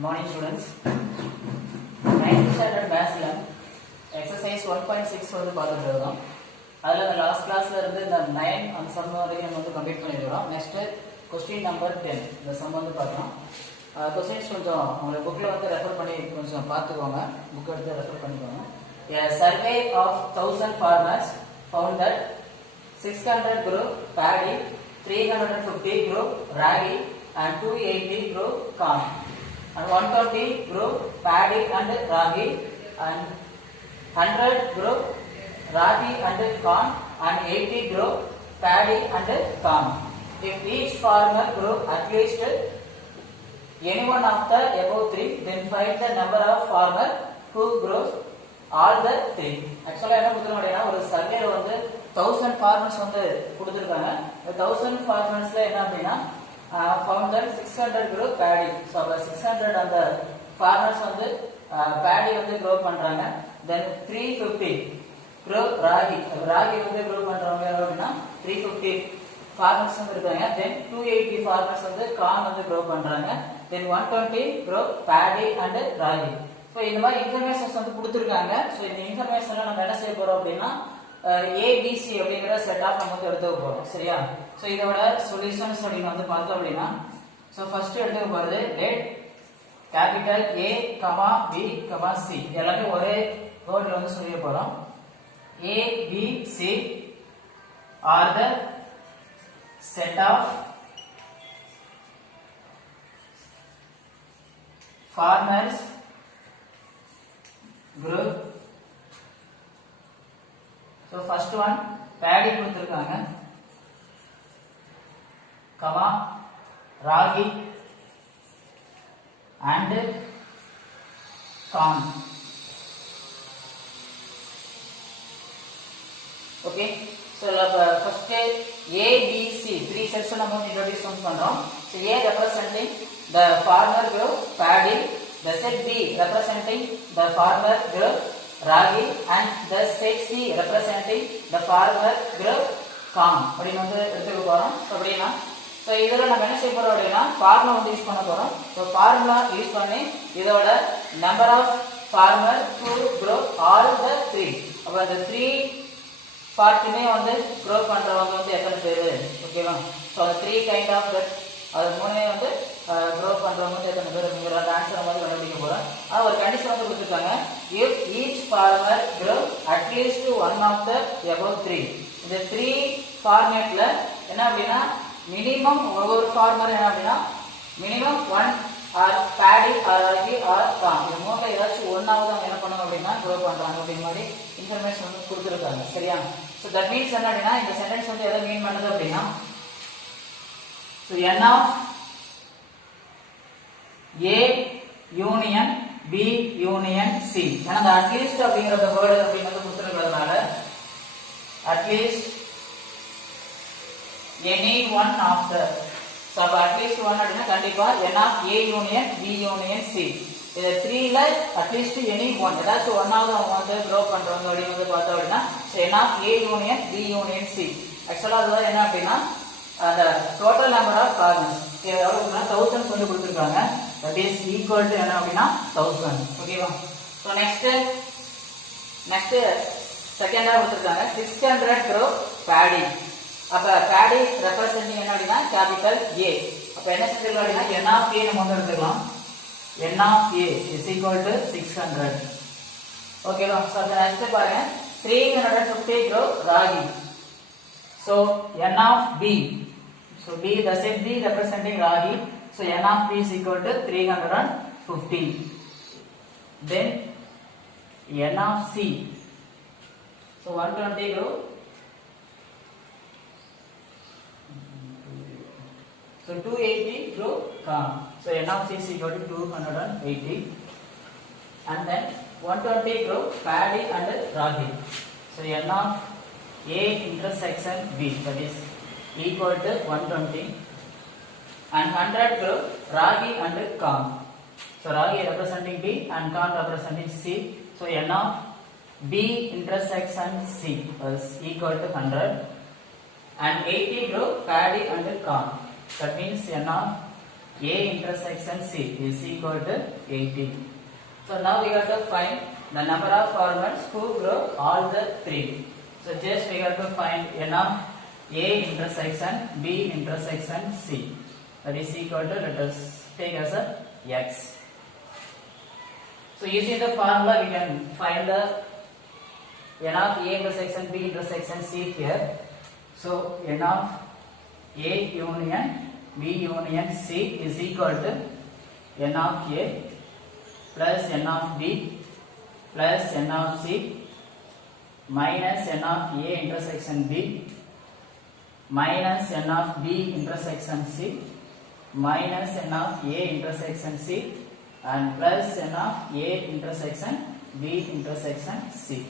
Morning students. 9th standard maths ல exercise 1.6 வந்து பார்த்துட்டு இருக்கோம். அதுல அந்த லாஸ்ட் கிளாஸ்ல இருந்து இந்த 9 அந்த சம் வரைக்கும் நம்ம வந்து கம்ப்ளீட் பண்ணிருக்கோம். நெக்ஸ்ட் क्वेश्चन நம்பர் 10 இந்த சம் வந்து பார்க்கலாம். क्वेश्चंस கொஞ்சம் உங்க புக்ல வந்து ரெஃபர் பண்ணி கொஞ்சம் பார்த்துக்கோங்க. புக் எடுத்து ரெஃபர் பண்ணிக்கோங்க. A survey of 1000 farmers found that 600 grew paddy, 350 grew ragi and 280 grew corn. And 120 grew paddy and ragi and 100 grew ragi and corn and 80 grew paddy and corn. If each farmer grew at least any one of the above three, then find the number of farmer who grows all the three. Actually என்ன கொடுத்துருக்காங்கன்னா ஒரு சர்வேல வந்து 1000 farmers வந்து கொடுத்துருக்காங்க. 1000 farmersல என்ன அப்படின்னா found that 600 grow paddy. So 600 அந்த farmers வந்து paddy வந்து grow பண்றாங்க. Then 350 grow ragi. ragi வந்து grow பண்றவங்க அப்படின்னா 350 farmers வந்து இருக்காங்க. Then 280 farmers வந்து corn வந்து grow பண்றாங்க. Then 120 grow paddy and ragi. So இந்த மாதிரி இன்ஃபர்மேஷன்ஸ் வந்து கொடுத்துருக்காங்க. ஸோ இந்த இன்ஃபர்மேஷன்ல நம்ம என்ன செய்ய போறோம் அப்படின்னா ஏபிசி அப்படிங்கிற செட் ஆஃப் நம்ம வந்து எடுத்துக்க போறோம். சரியா? ஸோ இதோட சொல்யூஷன்ஸ் அப்படின்னு வந்து பார்த்தோம் அப்படின்னா ஸோ ஃபர்ஸ்ட் எடுத்துக்க போறது let capital A comma B comma C எல்லாமே ஒரே வேர்ட்ல வந்து சொல்லிய போறோம். A B C are the set of farmers group. So first one paddy கொடுத்திருக்காங்க comma ragi and corn. Okay, so first A B C three sets நம்ம introduce பண்றோம். So A representing the farmer group paddy, the set B representing the farmer group ragi and the set C representing the farmer group corn. அப்படி வந்து எடுத்துக்க போறோம். அப்படினா so இதெல்லாம் நம்ம என்ன செய்ய போறோம் அப்படினா ஃபார்முலா வந்து யூஸ் பண்ண போறோம். சோ ஃபார்முலா யூஸ் பண்ணி இதோட number of farmer who grow all the three. அப்ப அந்த 3 பார்ட்டுமே வந்து grow பண்றவங்க வந்து எத்தனை பேர்? ஓகேவா? சோ அந்த 3 கைண்ட் ஆஃப் தட் அது மூணே வந்து grow பண்றவங்க வந்து எத்தனை பேர் அப்படிங்கற ஆன்சர் மாதிரி கண்டுபிடிக்க போறோம். ஒரு கண்டிஷன் வந்து கொடுத்திருக்காங்க. If each farmer grow at least one of the above three. இந்த 3 ஃபார்மேட்ல என்ன அப்படினா மினிமம் ஒவ்வொரு ஃபார்மர் என்ன அப்படினா minimum 1 or paddy or ragi or corn. இந்த மூணுல ஏதாச்சும் ஒண்ணாவது அவங்க என்ன பண்ணுவாங்க அப்படினா grow பண்றாங்க அப்படிங்கிற மாதிரி இன்ஃபர்மேஷன் வந்து கொடுத்திருக்காங்க. சரியா? சோ தட் மீன்ஸ் என்ன அப்படினா இந்த சென்டென்ஸ் வந்து எதை மீன் பண்ணுது அப்படினா so n of A union B union C. ஏன்னா அந்த at least அப்படிங்கற வேர்ட் அப்படிங்கிறது கொடுத்திருக்கிறதுனால at least any one of the so at least one அப்படினா கண்டிப்பா n of A union B union C. இந்த 3 ல at least any one ஏதாச்சும் ஒண்ணாவது அவங்க வந்து grow பண்றவங்க அப்படி வந்து பார்த்தா அப்படினா n of A union B union C. Actually அதுதான் என்ன அப்படினா the total number of farmers எவ்வளவுனா 1000 வந்து கொடுத்திருக்காங்க. that is equal to என்ன அப்படினா 1000. ஓகேவா? so next செகண்டா கொடுத்திருக்காங்க 600 grow paddy. அப்ப paddy representing என்ன அப்படினா capital A. அப்ப என்ன செஞ்சிரலாம் அப்படினா n of A நம்ம வந்து எடுத்துக்கலாம். n of A is equal to 600. ஓகேவா? so next பாருங்க 350 grow ragi. so n of B, so B the set B representing ragi, so n of B is equal to 350. then n of C, so 120 grow, so 280 grow corn. so n of C is equal to 280. and then 120 grow paddy and ragi. so n of A intersection B, that is equal to 120. and 100 grow ragi and corn. so ragi representing B and corn representing C. so n of B intersection C is equal to 100. and 80 grow paddy and corn. That means n of A intersection C is equal to 80. So now we have to find the number of farmers who grow all the three. So just we have to find n of A intersection B intersection C, that is equal to, let us take as a x. So using the formula we can find the n of A intersection B intersection C here. So n of A union B union C is equal to n of A plus n of B plus n of C minus n of A intersection B minus n of B intersection C minus n of A intersection C and plus n of A intersection B intersection C.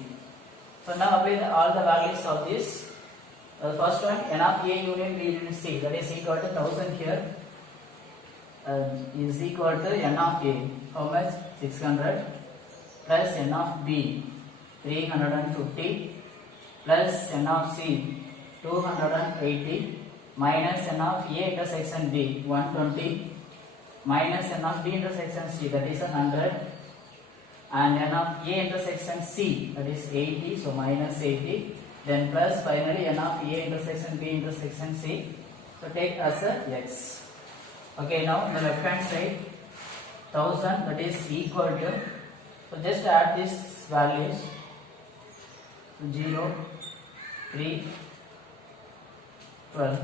So now apply all the values of this. The first one, n of A union B union C, that is equal to 1000 here, is equal to n of A, how much? 600 plus n of B 350 plus n of C 280 minus n of A intersection B 120 minus n of B intersection C, that is 100, and n of A intersection C, that is 80, so minus 80, then plus finally n of A intersection B intersection C, so take as a x. Okay, now on the left hand side 1000, that is equal to, so just add these values, 0 3 12,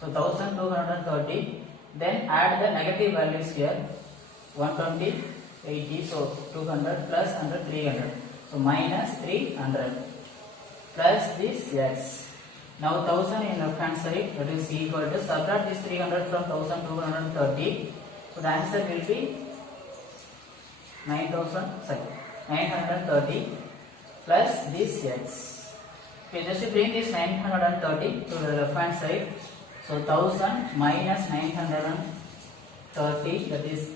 so 1230, then add the negative values here, 120 80, so 200 plus 100 300, so minus 300 plus this x. Now 1000 in left hand side, that is equal to, subtract this 300 from 1230, so the answer will be 930 plus this x. Okay, just to bring this 930 to the left hand side, so 1000 minus 930, that is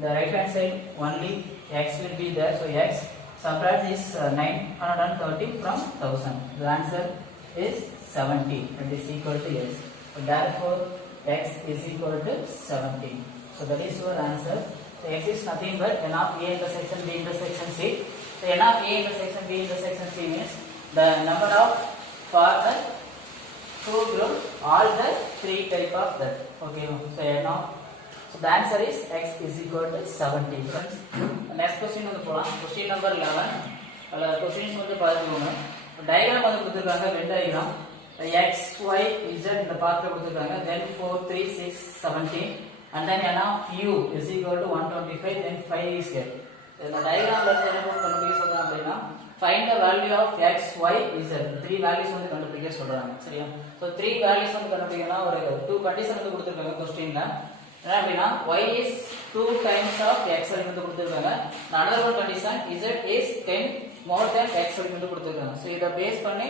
the right hand side only x will be there, so x, subtract this 930 from 1000, the answer is 70, that is equal to x. So therefore x is equal to 70. So that is your answer. So x is nothing but n of A intersection B intersection C. So n of A intersection B intersection C means the number of farmers who grow all the three type of that. Okay, so now, so the answer is x is equal to 70. Next question வந்து போலாம். Question number 11. அல்ல questions வந்து பாருங்க. Diagram வந்து கொடுத்திருக்காங்க, Venn diagram. X, Y, Z இந்த பாத்துல கொடுத்திருக்காங்க. Then 4, 3, 6, 17. And then n of u is equal to 125. Then 5 is here. இந்த diagramல இருந்து என்ன கண்டுபிடிக்க சொல்றாங்க அப்படினா, find the value of x, y, z. 3 values வந்து கண்டுபிடிக்க சொல்றாங்க. சரியா? So 3 values வந்து கண்டுபிடிக்கனா ஒரு 2 condition வந்து கொடுத்திருக்காங்க क्वेश्चनல. என்ன அப்படினா, y is 2 times of x வந்து கொடுத்திருக்காங்க. another one condition, z is 10 more than x வந்து கொடுத்திருக்காங்க. So இத பேஸ் பண்ணி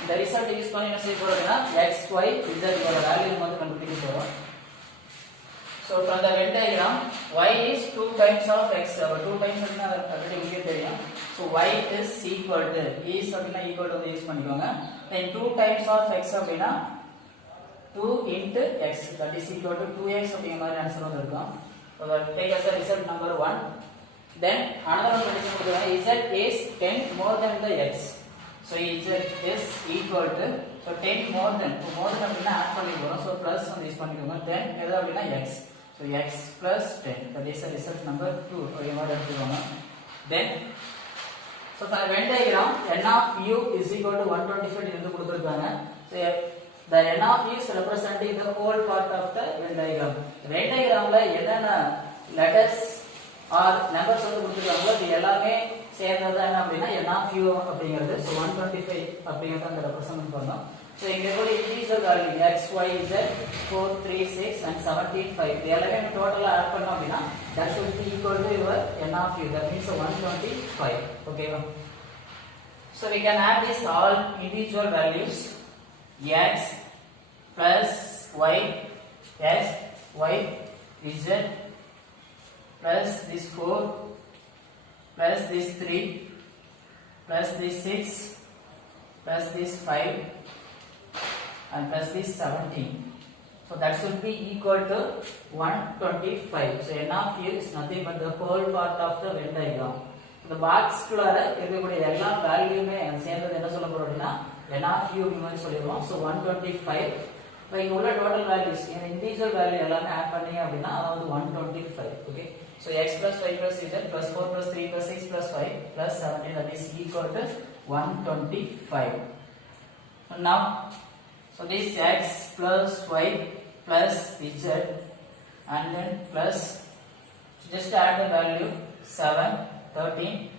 இந்த ரிசல்ட் யூஸ் பண்ணி என்ன செய்ய போறோம்னா, x, y, z ஓட வேல்யூ வந்து கண்டுபிடிக்க போறோம். So from the Venn diagram, y is 2 times of x. 2 times அப்படினா already உங்களுக்கு தெரியும். So y is equal to, is அப்படினா equal to யூஸ் பண்ணிக்கோங்க. Then 2 times of x அப்படினா 2 into x, that is equal to 2x அப்படிங்கிற மாதிரி answer வந்திருக்கும். So take as a result number 1. Then another one condition கொடுத்திருக்காங்க, z is 10 more than the x. So z is equal to, so 10 more than அப்படினா add பண்ணி போறோம். So plus வந்து use பண்ணிக்கோங்க. Then எது அப்படினா x. So x plus 10, that is the result number 2 அப்படிங்கிற மாதிரி எடுத்துக்கோங்க. Then so for the Venn diagram, n of u is equal to 125 இருந்து கொடுத்திருக்காங்க. So the n of u is representing the whole part of the Venn diagram. Venn diagramல என்னென்ன letters or numbers வந்து கொடுத்திருக்காங்களோ இது எல்லாமே சேர்ந்தது என்ன அப்படினா n of u அப்படிங்கிறது. So 125 அப்படிங்கறத அந்த ரெப்ரசன்ட் பண்ணோம். So இங்க கூட integer value x, y, z 4, 3, 6 and 17, 5 இது எல்லாமே டோட்டலா ஆட் பண்ணோம் அப்படினா that should be equal to your n of u, that means 125. Okay va? So we can add this all individual values, x plus y, x, y, z plus this 4 plus this 3 plus this 6 plus this 5 and plus this 17. So that should be equal to 125. So n of u is nothing but the whole part of the Venn diagram. The box குள்ளார இருக்கக்கூடிய எல்லா வேல்யூமே சேர்ந்தது என்ன சொல்ல போறோம்னா n of u ன்னு சொல்லிடுவோம். So 125. இப்போ இங்க உள்ள டோட்டல் வேல்யூஸ் இந்த இன்டிஜர் வேல்யூ எல்லாமே ஆட் பண்ணீங்க அப்படினா அதாவது 125. Okay. So x plus y plus z plus 4 plus 3 plus 6 plus 5 plus 17, that is equal to 125. So now, so this x plus y plus z and then plus, just add the value 7, 13,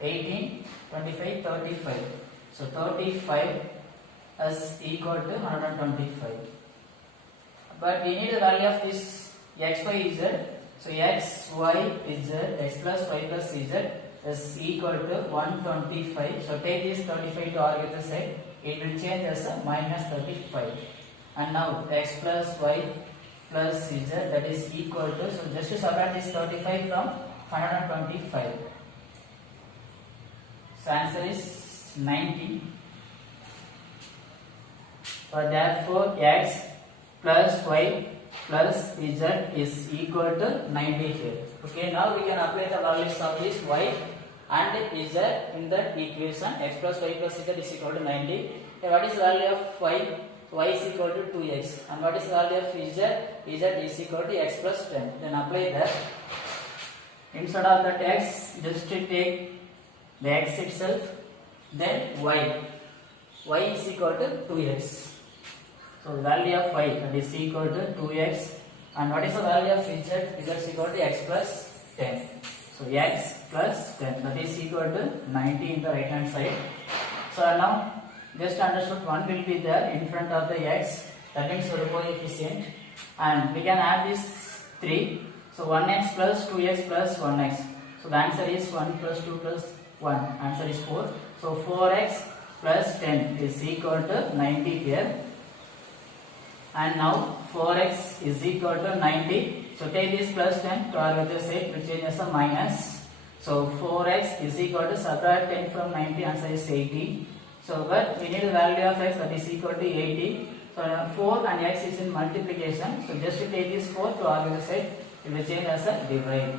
18, 25, 35. So 35 is equal to 125. But we need the value of this x, y, z. So x, y, z, x plus y plus z is equal to 125. So take this 35 to argue the side. It will change as a minus 35. And now x plus y plus z, that is equal to, so just to subtract this 35 from 125. So answer is 90. So therefore x plus y plus z is equal to 90 here. Okay, now we can apply the values of this y and z in that equation. X plus y plus z is equal to 90. Okay, what is the value of y? Y is equal to 2x. And what is the value of z? Z is equal to x plus 10. Then apply that. Instead of that x, just to take the x itself, then y. Y is equal to 2x. So the value of y, that is equal to 2x. And what is the value of z? Z is equal to x plus 10. So x plus 10, that is equal to 90 in the right hand side. So now just understood, 1 will be there in front of the x, that means the coefficient, and we can add this 3. So 1x plus 2x plus 1x. So the answer is 1 plus 2 plus 1. Answer is 4. So 4x plus 10 is equal to 90 here. And now 4x is equal to 90. So take this plus 10 to our other side, which is as a minus. So 4x is equal to, subtract 10 from 90, answer is 80. So but we need the value of x, that is equal to 80. So 4 and x is in multiplication. So just to take this 4 to our other side, it will change as a divide.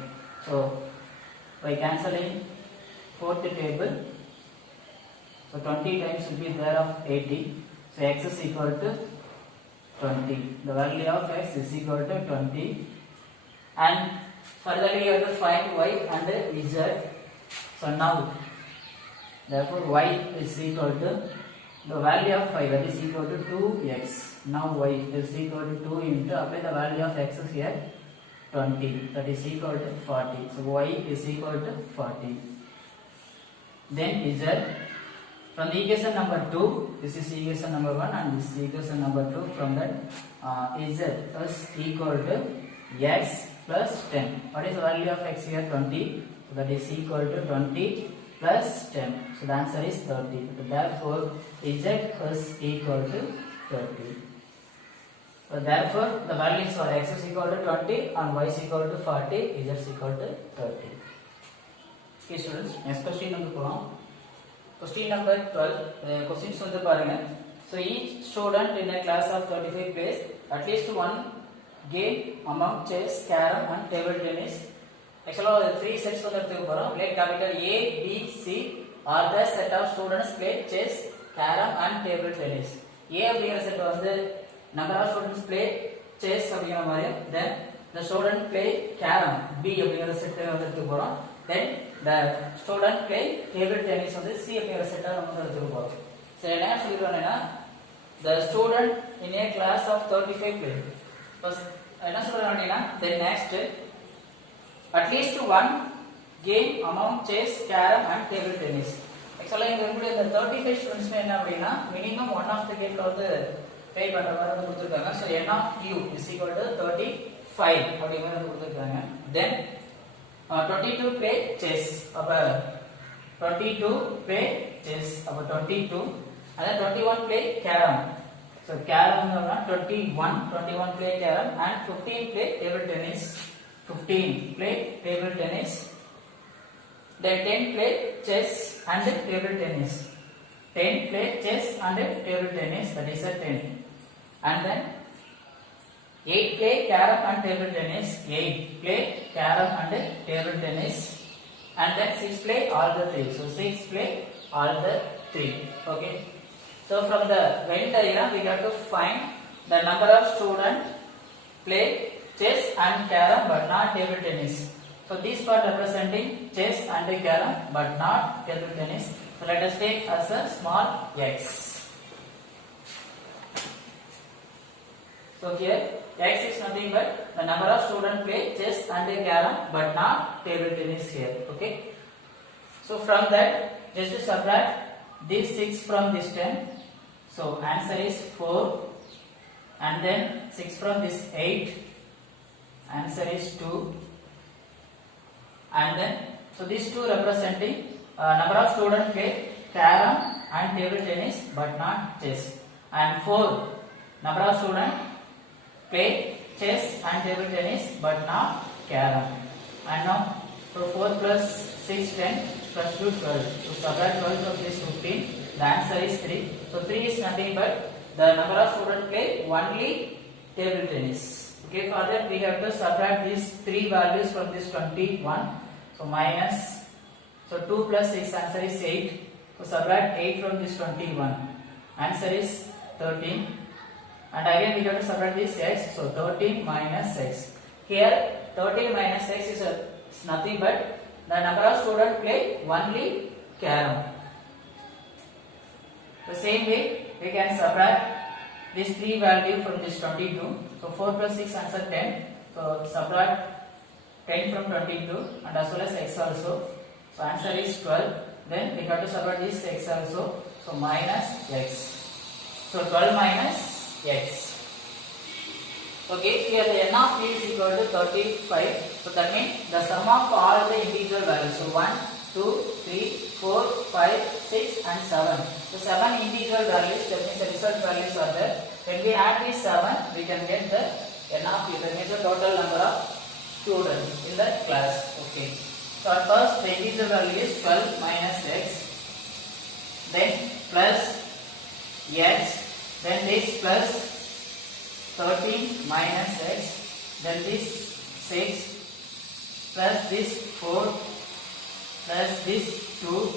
So by cancelling fourth table, so 20 times will be there of 80. So x is equal to 20. The value of x is equal to 20. And furtherly you have to find y and z. So now, therefore y is equal to the value of y, that is equal to 2x. Now y is equal to 2 into, apply the value of x is here 20, that is equal to 40. So y is equal to 40. Then z. From the equation number 2, this is equation number 1 and this is equation number 2. From that, z is equal to x plus 10. What is the value of x here? 20. So that is equal to 20 plus 10. So the answer is 30. So therefore, z is equal to 30. So therefore, the values for x is equal to 20 and y is equal to 40, z is equal to 30. Okay students, next question number 1. Question number 12. Questions வந்து பாருங்க. So each student in a class of 25 plays at least one game among chess, carom and table tennis. Actually, 3 sets வந்து எடுத்துக்க போறோம். Let capital A, B, C are the set of students play chess, carom and table tennis. A அப்படிங்கிற set வந்து number of students play chess அப்படிங்கிற மாதிரி. Then the student play carom. B அப்படிங்கிற set வந்து எடுத்துக்க போறோம். Then the student play table tennis வந்து C அப்படிங்கிற செட்டை நம்ம எடுத்துக்க போறோம். சரி, என்ன சொல்லிடுறோம்னா the student in a class of 35 play. First என்ன சொல்றோம் அப்படினா then next at least one game among chess, carom and table tennis. Actually இங்க இருக்கக்கூடிய இந்த 35 students என்ன அப்படினா minimum one of the game வந்து ப்ளே பண்ற மாதிரி வந்து கொடுத்திருக்காங்க. So n of u is equal to 35 அப்படிங்கிற மாதிரி கொடுத்திருக்காங்க. Then 22 play chess. அப்ப 22 play chess. அப்ப 22 and then 21 play carom. So carom னா 21 play carom and 15 play table tennis. 15 play table tennis. Then 10 play chess and table tennis. 10 play chess and table tennis, that is a 10. And then 8 play carom and table tennis. 8 play carom and table tennis. And then 6 play all the 3. So 6 play all the 3. Okay. So from the Venn diagram we have to find the number of students play chess and carom but not table tennis. So this part representing chess and carom but not table tennis. So let us take as a small x. So here x is nothing but the number of students play chess and carom but not table tennis here. Okay. So from that just to subtract this 6 from this 10. So answer is 4. And then 6 from this 8. Answer is 2. And then so these two representing number of students play carom and table tennis but not chess. And 4 number of students play chess and table tennis but not carom. And now so 4 plus 6 10 plus 2 12. So subtract 12 from this 15. The answer is 3. So 3 is nothing but the number of students play only table tennis. Okay, for that we have to subtract these 3 values from this 21. So minus, so 2 plus 6 answer is 8. So subtract 8 from this 21. Answer is 13. And again we have to subtract this x. So 13 minus x. Here 13 minus x is nothing but the number of students play only carom. The same way we can subtract this 3 value from this 22. So 4 plus 6 answer 10. So subtract 10 from 22 and as well as x also. So answer is 12. Then we have to subtract this x also. So minus x. So 12 minus x. Okay, here the n of p is equal to 35. So that means the sum of all the individual values. So 1, 2, 3, 4, 5, 6 and 7. So 7 individual values, that means the result values are there. When we add these 7, we can get the n of p, that means the total number of students in the class. Okay. So at first the individual value is 12 minus x. Then plus x. Then this plus 13 minus x. Then this 6 plus this 4 plus this 2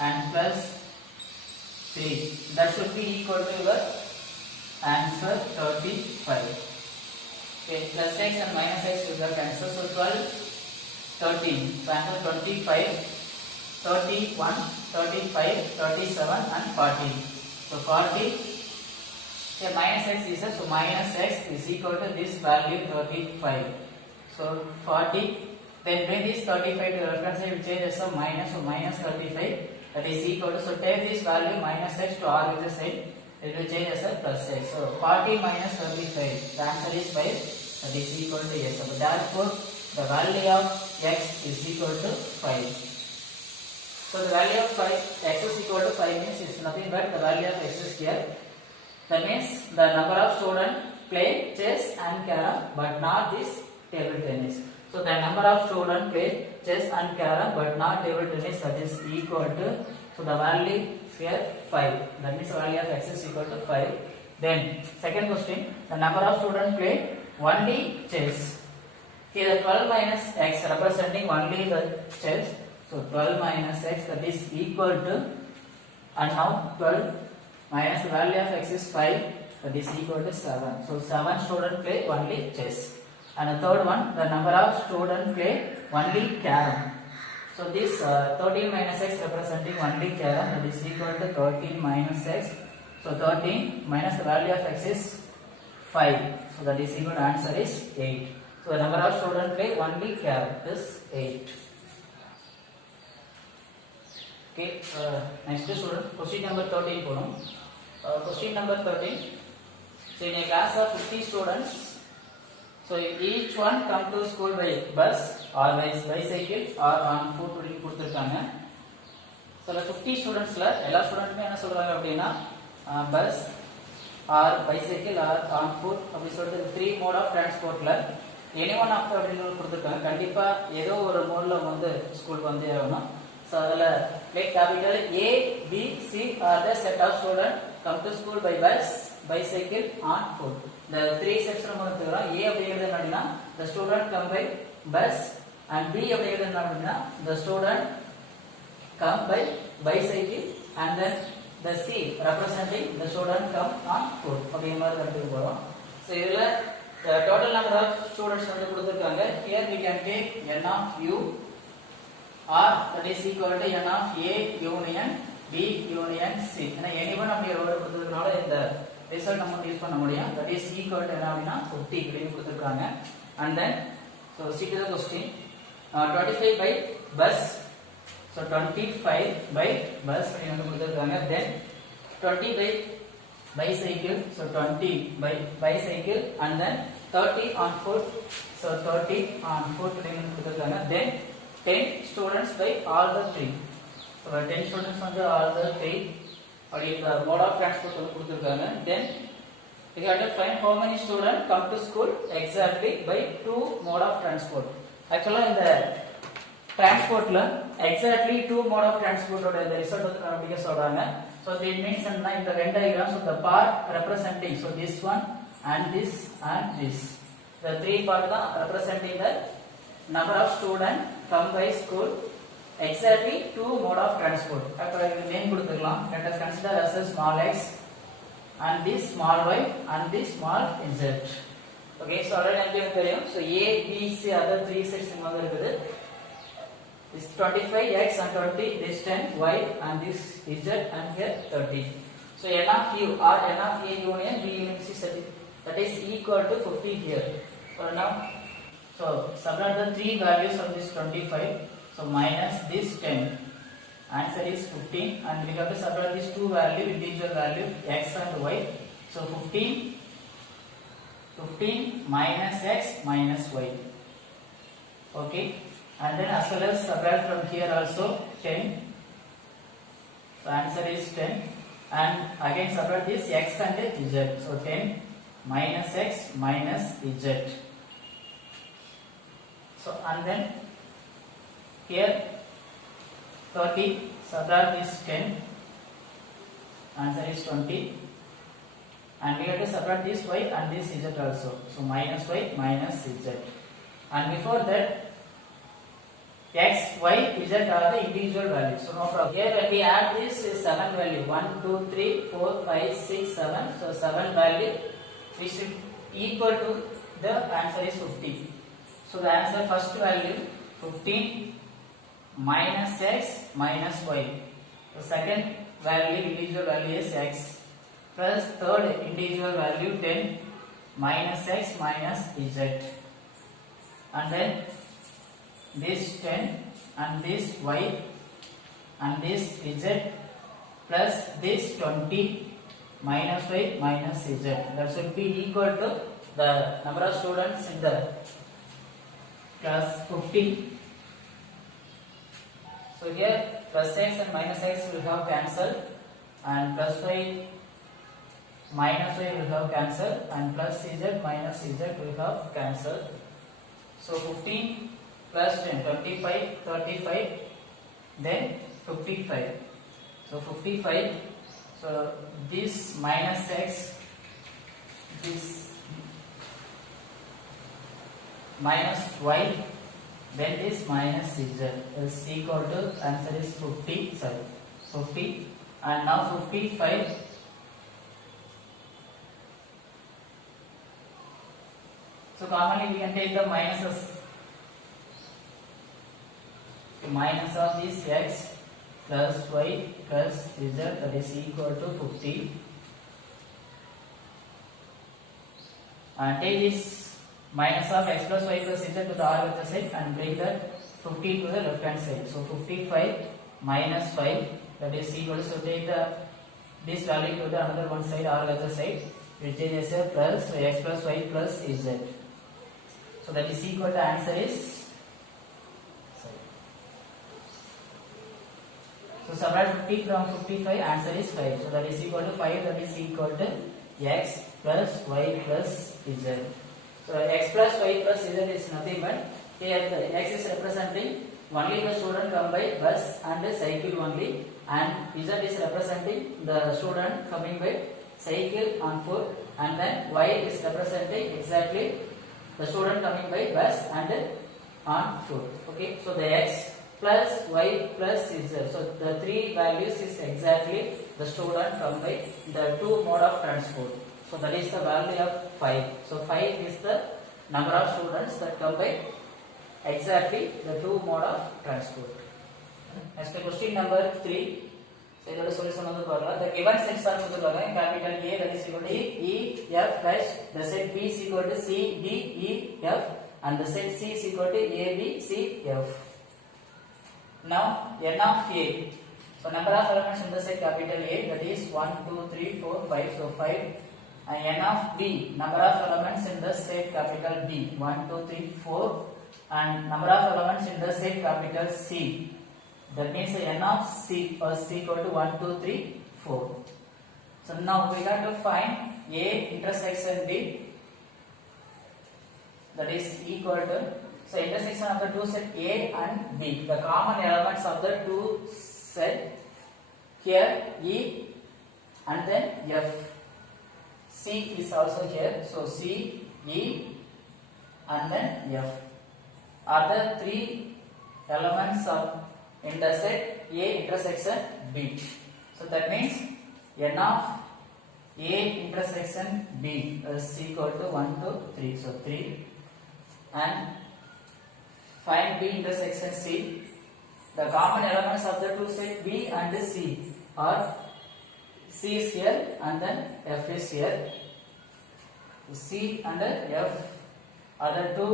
and plus 3. That should be equal to your answer 35. Okay, plus x and minus x will get answer. So 12, 13. So answer 25, 31, 35, 37 and 40. So 40. Okay, minus x is so minus x is equal to this value 35. So 40. Then bring this 35 to the reference side, which change as a minus, so minus 35. That is equal to, so take this value minus x to r with the side, it will change as a plus x. So 40 minus 35, the answer is 5. That is equal to yes. So therefore the value of x is equal to 5. So the value of 5, x is equal to 5 means it's nothing but the value of x is here. That means the number of students play chess and carom but not this table tennis. So the number of students play chess and carom but not table tennis, that is equal to, so the value here 5. That means the value of x is equal to 5. Then second question, the number of students play only chess. Here the 12 minus x representing only the chess. So 12 minus x, that is equal to, and now 12 minus the value of x is 5, that is equal to 7. So 7 students play only chess. And the third one, the number of students play only carom. So this 13 minus x representing only carom, that is equal to 13 minus x. So 13 minus the value of x is 5. So that is equal to answer is 8. So the number of students play only carom is 8. Okay, next student, question number 13. Question number 13. So in a class of 50 students, so each one come to school by bus or by bicycle or on foot அப்படின்னு கொடுத்திருக்காங்க. So the 50 studentsல எல்லா ஸ்டூடண்ட்மே என்ன சொல்றாங்க அப்படினா bus or bicycle or on foot அப்படி சொல்லிட்டு 3 mode of transportல any one of அப்படின்னு கொடுத்திருக்காங்க. கண்டிப்பா ஏதோ ஒரு மோட்ல வந்து ஸ்கூலுக்கு வந்தே ஆகணும். So அதுல like capital A, B, C are the set of students come to school by bus, bicycle, on foot. the three sets நம்ம எடுத்துக்கிறோம். A அப்படிங்கிறது என்னன்னா the student come by bus and B அப்படிங்கிறது என்னன்னா the student come by bicycle and then the C representing the student come on foot அப்படிங்கிற மாதிரி எடுத்துக்க போறோம். So இதுல the total number of students வந்து கொடுத்திருக்காங்க. Here we can take n of u or that is equal to n of A union B union C. ஏன்னா anyone அப்படி ஒரு வேர்ட் கொடுத்ததுனால இந்த ரிசல்ட் நம்ம யூஸ் பண்ண முடியும். That is equal to என்ன அப்படினா 50 இப்படி கொடுத்திருக்காங்க. And then so see to the question 25 by bus. So 25 by bus அப்படினு கொடுத்திருக்காங்க. Then 20 by bicycle. So 20 by bicycle and then 30 on foot. So 30 on foot அப்படினு கொடுத்திருக்காங்க. Then 10 students by all the three. So 10 students வந்து all the three அப்படிங்கிற mode of transport வந்து கொடுத்திருக்காங்க. Then we have to find how many students come to school exactly by two mode of transport. Actually இந்த transportல exactly two mode of transport ஓட இந்த result வந்து கண்டுபிடிக்க சொல்றாங்க. So it means என்ன இந்த Venn diagrams of the part representing so this one and this and this. The three part தான் representing the number of students come by school exactly two mode of transport. Actually இது name கொடுத்துக்கலாம். Let us consider as a small x and this small y and this small z. Okay, so already நமக்கு தெரியும். So A, B, C other three sets இங்க வந்து இருக்குது. This 25x and 20, this 10y and this z and here 30. So n of u or n of A union B union C set that is equal to 50 here. So now so subtract the three values of this 25. So minus this 10. Answer is 15 and we have to subtract these two value individual value x and y. So 15 minus x minus y. Okay, and then as well as subtract from here also 10. So answer is 10 and again subtract this x and z. So 10 minus x minus z. So and then here 30 subtract this 10, answer is 20 and we have to subtract this y and this z also. So minus y minus z and before that x, y, z are the individual values. So no problem. Here when we add this is 7 value 1, 2, 3, 4, 5, 6, 7. So 7 value we should equal to the answer is 50. So the answer first value 15 minus x minus y. The second value individual value is x plus third individual value 10 minus x minus z and then this 10 and this y and this z plus this 20 minus y minus z. That should be equal to the number of students in the class 50. So here plus x and minus x will have cancelled and plus y minus y will have cancelled and plus z minus z will have cancelled. So 15 plus 10, 25, 35, then 55. So 55. So this minus x, this minus y, then this minus z is equal to answer is 50. Sorry, 50 and now 55. So commonly we can take the minuses. Minus of this x plus y plus z that is equal to 50 and take this minus of x plus y plus z to the r with the side and bring that 50 to the left hand side. So 55 minus 5 that is equal to, so take the this value to the another one side r with the side which is a plus x plus y plus z. So that is equal to answer is so subtract 50 from 55 answer is 5. So that is equal to 5 that is equal to x plus y plus z. So x plus y plus z is nothing but here the x is representing only the student come by bus and cycle only and z is representing the student coming by cycle on foot, and then y is representing exactly the student coming by bus and on foot. Okay, so the x plus y plus z. So the three values is exactly the student come by the two mode of transport. So that is the value of 5. So 5 is the number of students that come by exactly the two mode of transport. Next question number 3. So இதோட solution வந்து பார்க்கலாம். The given sets are கொடுத்திருக்காங்க. Capital A that is equal to E F dash, the set B is equal to C D E F, and the set C is equal to A B C F. Now n of A. So number of elements in the set capital A, that is 1 2 3 4 5. So 5. And n of B, number of elements in the set capital B, 1 2 3 4. And number of elements in the set capital C, that means n of C is equal to 1 2 3 4. So now we got to find A intersection B, that is equal to, so intersection of the two set A and B, the common elements of the two set here E and then F. C is also here, so C, E and then F are the three elements of in the set A intersection B. So that means n of A intersection B is equal to 1 2 3. So 3. And find B intersection C. The common elements of the two set B and C are C is here and then F is here. C and F are the two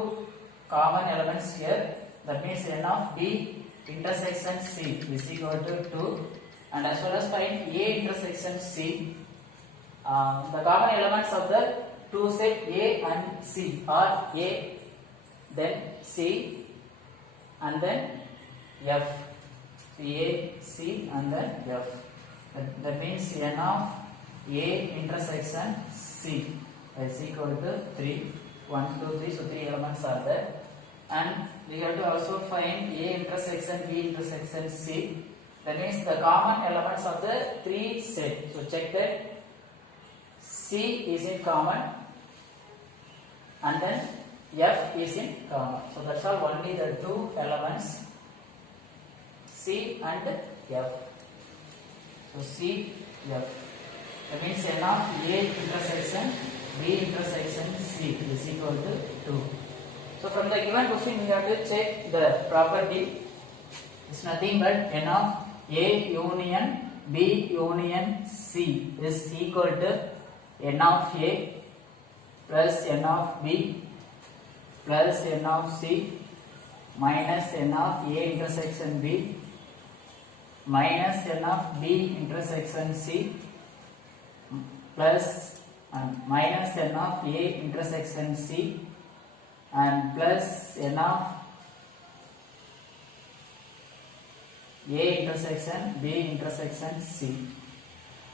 common elements here. That means n of B intersection C is equal to 2. And as well as find A intersection C. The common elements of the two set A and C are A, then C, and then F. A, C, and then F. That means n of A intersection C is equal to 3. 1 2 3. So 3 elements are there. And we have to also find A intersection B intersection C. That means the common elements of the three set. So check that C is in common and then F is in common. So that's all, only the two elements C and F. So C, F. That means n of A intersection B intersection C is equal to 2. So from the given question we have to check the property. It's nothing but n of A union B union C is equal to n of A plus n of B plus n of C minus n of A intersection B minus n of B intersection C plus and minus n of A intersection C and plus n of A intersection B intersection C.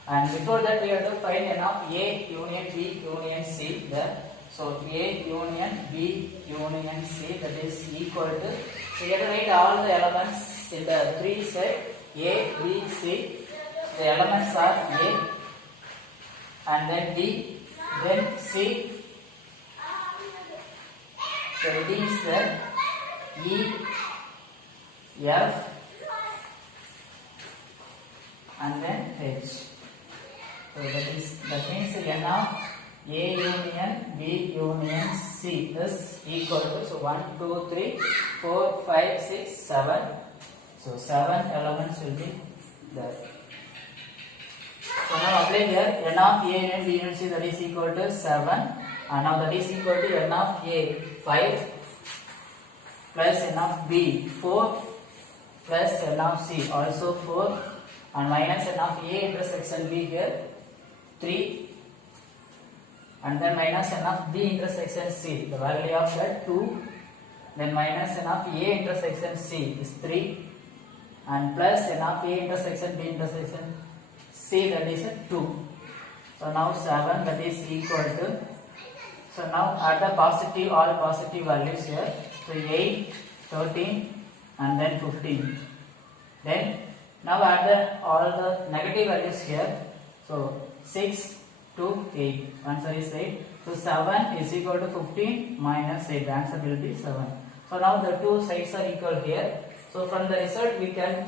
And before that we have to find n of A union B union C there. So A union B union C, that is equal to, so you have to write all the elements in the three set A B C. The elements are A and then B, then C, then D is there, E, F, and then H. So that means n of A union B union C is equal to, so 1 2 3 4 5 6 7. So 7 elements will be there. So now apply here n of A union B union C, that is equal to 7, and now that is equal to n of A 5 plus n of B 4 plus n of C also 4 and minus n of A intersection B here 3 and then minus n of B intersection C, the value of that 2, then minus n of A intersection C is 3 and plus n of A intersection B intersection C, that is 2. So now 7, that is equal to, so now add the positive, all positive values here. So 8, 13 and then 15. Then now add all the negative values here. So 6, to 8. Answer is 8. So 7 is equal to 15 minus 8. The answer will be 7. So now the two sides are equal here. So from the result we can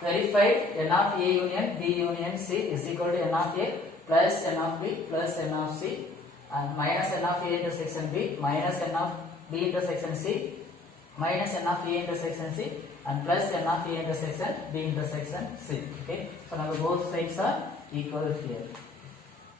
verify n of A union B union C is equal to n of A plus n of B plus n of C and minus n of A intersection B minus n of B intersection C minus n of A intersection C and plus n of A intersection B intersection C. Okay. So now both sides are equal here.